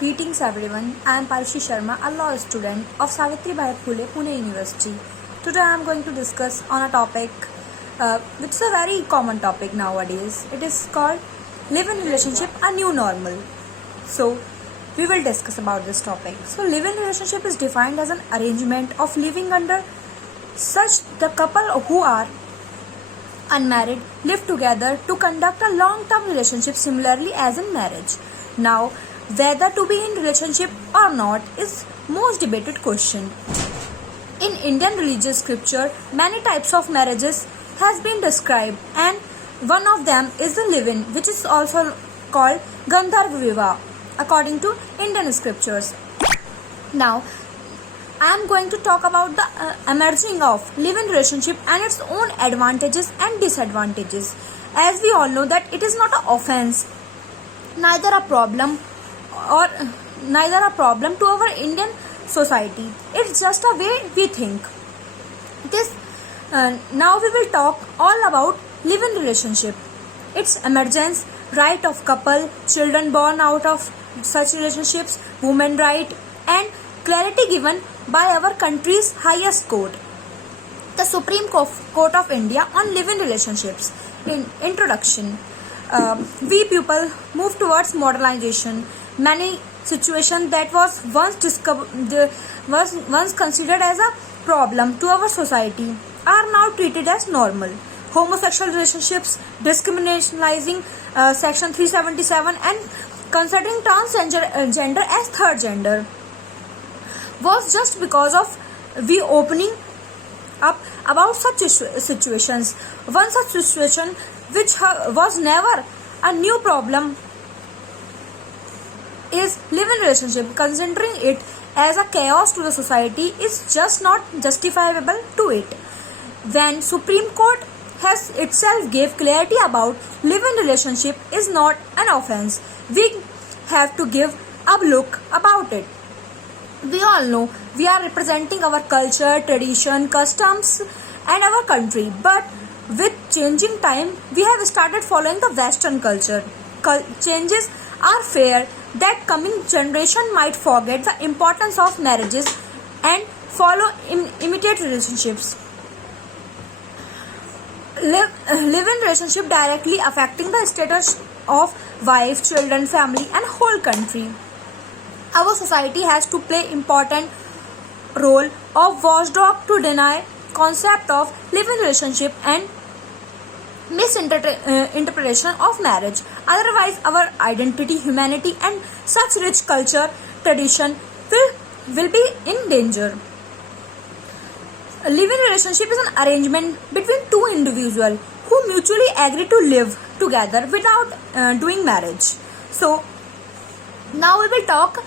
Greetings everyone, I am Parushi Sharma, a law student of Savitribai Phule, Pune University. Today I am going to discuss on a topic which is a very common topic nowadays. It is called live-in relationship, a new normal. So we will discuss about this topic. So live-in relationship is defined as an arrangement of living under such the couple who are unmarried live together to conduct a long-term relationship similarly as in marriage. Now, whether to be in relationship or not is most debated question. In Indian religious scripture, many types of marriages has been described, and one of them is the live-in, which is also called Gandharva Vivaha according to Indian scriptures. Now, I am going to talk about the emerging of live-in relationship and its own advantages and disadvantages. As we all know that it is not an offense, neither a problem to our Indian society. It's just a way we think. Now we will talk all about live-in relationship, its emergence, right of couple, children born out of such relationships, women right, and clarity given by our country's highest court, the Supreme Court of India on live-in relationships. In introduction, we people move towards modernization. Many situations that was once considered as a problem to our society are now treated as normal. Homosexual relationships, discriminationizing Section 377, and considering transgender as third gender was just because of we opening up about such situations. One such situation which was never a new problem is live-in relationship. Considering it as a chaos to the society is just not justifiable to it. When Supreme Court has itself gave clarity about live-in relationship is not an offense, we have to give a look about it. We all know we are representing our culture, tradition, customs and our country, but with changing time we have started following the Western culture. Changes are fair that coming generation might forget the importance of marriages and follow immediate relationships. Live-in relationship directly affecting the status of wife, children, family and whole country. Our society has to play important role of watchdog to deny concept of live-in relationship and misinterpretation of marriage. Otherwise, our identity, humanity and such rich culture, tradition will be in danger. A live-in relationship is an arrangement between two individuals who mutually agree to live together without doing marriage. So, now we will talk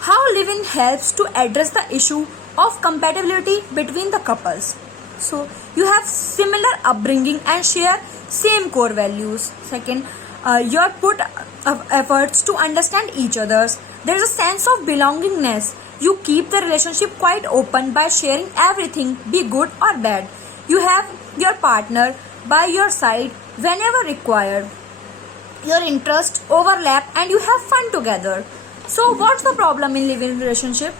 how live-in helps to address the issue of compatibility between the couples. So, you have similar upbringing and share same core values. Second, your put efforts to understand each other's. There is a sense of belongingness. You keep the relationship quite open by sharing everything, be good or bad. You have your partner by your side whenever required. Your interests overlap and you have fun together. So what's the problem in living relationship?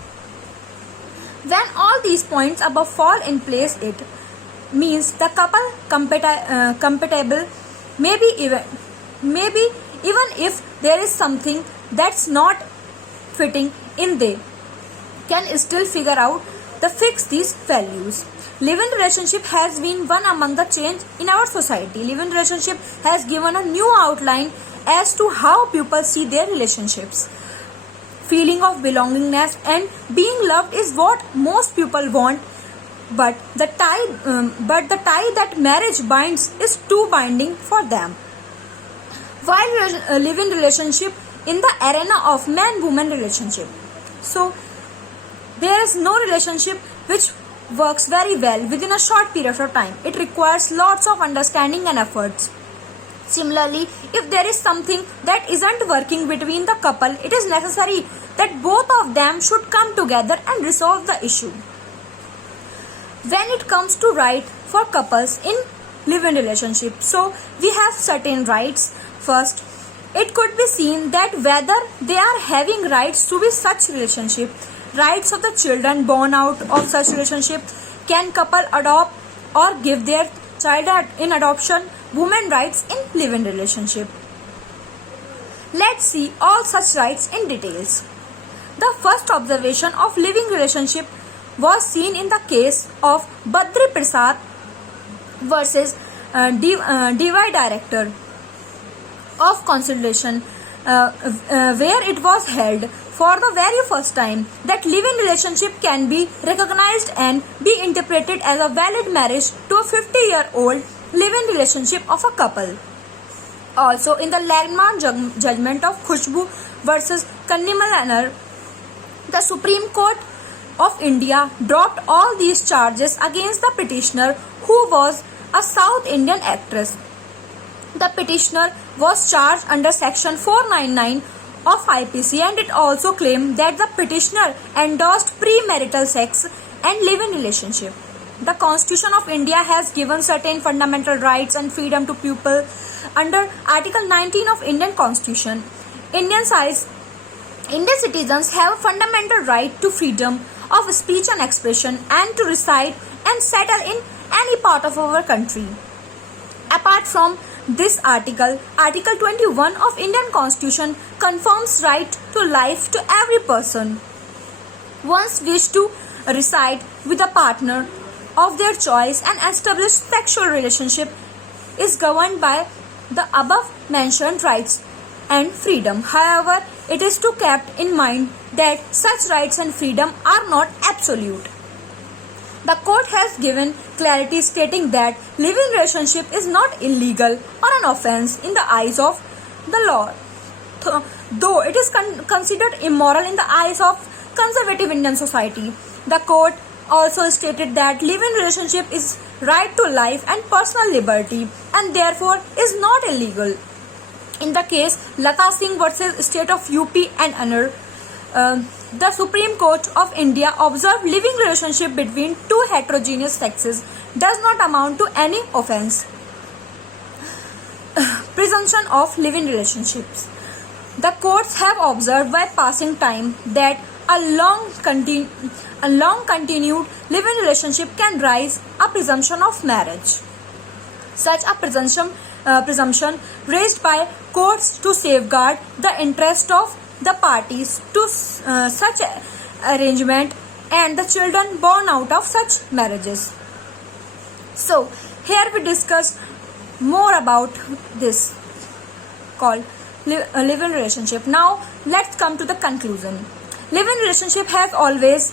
When all these points above fall in place, it means the couple compatible, maybe even if there is something that's not fitting in, they can still figure out to fix these values. Live-in relationship has been one among the change in our society. Live-in relationship has given a new outline as to how people see their relationships. Feeling of belongingness and being loved is what most people want, but the tie that marriage binds is too binding for them. While live-in relationship in the arena of man-woman relationship, so there is no relationship which works very well within a short period of time. It requires lots of understanding and efforts. Similarly, if there is something that isn't working between the couple, it is necessary that both of them should come together and resolve the issue. When it comes to right for couples in live-in relationship, so we have certain rights. First, it could be seen that whether they are having rights to be such relationship, rights of the children born out of such relationship, can couple adopt or give their child in adoption, women rights in live-in relationship. Let's see all such rights in details. The first observation of living relationship was seen in the case of Badri Prasad versus DY Director of Consolidation, where it was held for the very first time that live-in relationship can be recognized and be interpreted as a valid marriage to a 50-year-old live-in relationship of a couple. Also, in the landmark judgment of Khushbu versus Kannimal, the Supreme Court of India dropped all these charges against the petitioner, who was a South Indian actress. The petitioner was charged under Section 499 of IPC, and it also claimed that the petitioner endorsed premarital sex and live-in relationship. The Constitution of India has given certain fundamental rights and freedom to people under Article 19 of Indian Constitution. Indian citizens have a fundamental right to freedom of speech and expression and to reside and settle in any part of our country. Apart from this article, Article 21 of Indian Constitution confirms right to life to every person. One's wish to reside with a partner of their choice and establish sexual relationship is governed by the above mentioned rights and freedom. However, it is to kept in mind that such rights and freedom are not absolute. The court has given clarity stating that live-in relationship is not illegal or an offense in the eyes of the law, though it is considered immoral in the eyes of conservative Indian society. The court also stated that live-in relationship is right to life and personal liberty and therefore is not illegal. In the case Lata Singh versus State of UP and Anar, the Supreme Court of India observed living relationship between two heterogeneous sexes does not amount to any offense. Presumption of living relationships. The courts have observed by passing time that a long continued live-in relationship can raise a presumption of marriage. Such a presumption raised by courts to safeguard the interest of the parties to such arrangement and the children born out of such marriages. So, here we discussed more about this called live-in relationship. Now, let's come to the conclusion. Live-in relationship has always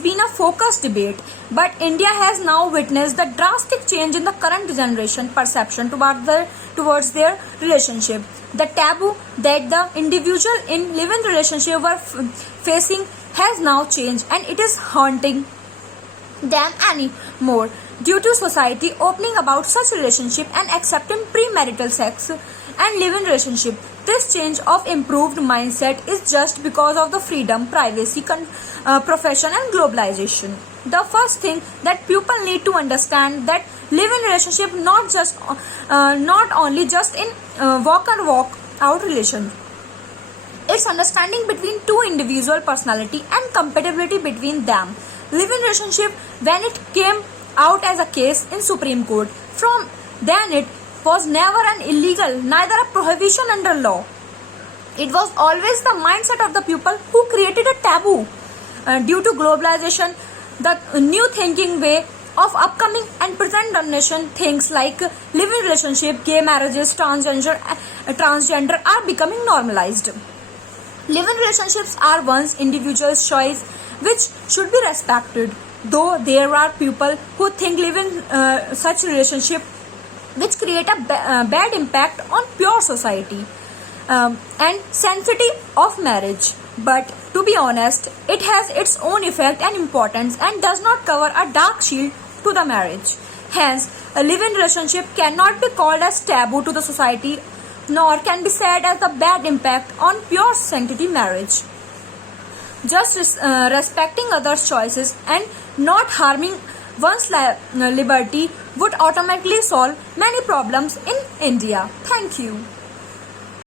been a focused debate, but India has now witnessed the drastic change in the current generation perception towards their relationship. The taboo that the individual in live-in relationship were facing has now changed, and it is haunting them anymore due to society opening about such relationship and accepting premarital sex and live-in relationship. This change of improved mindset is just because of the freedom, privacy, profession and globalization. The first thing that people need to understand that live-in relationship not only just in walk out relation. It's understanding between two individual personality and compatibility between them. Live-in relationship, when it came out as a case in Supreme Court, from then it was never an illegal, neither a prohibition under law. It was always the mindset of the people who created a taboo. Due to globalization, the new thinking way of upcoming and present generation things like live-in relationship, gay marriages, transgender are becoming normalized. Live-in relationships are one's individual's choice, which should be respected. Though there are people who think live-in such relationship which create a bad impact on pure society and sanctity of marriage. But to be honest, it has its own effect and importance and does not cover a dark shield to the marriage. Hence, a live-in relationship cannot be called as taboo to the society, nor can be said as the bad impact on pure sanctity marriage. Just respecting others' choices and not harming one's liberty would automatically solve many problems in India. Thank you.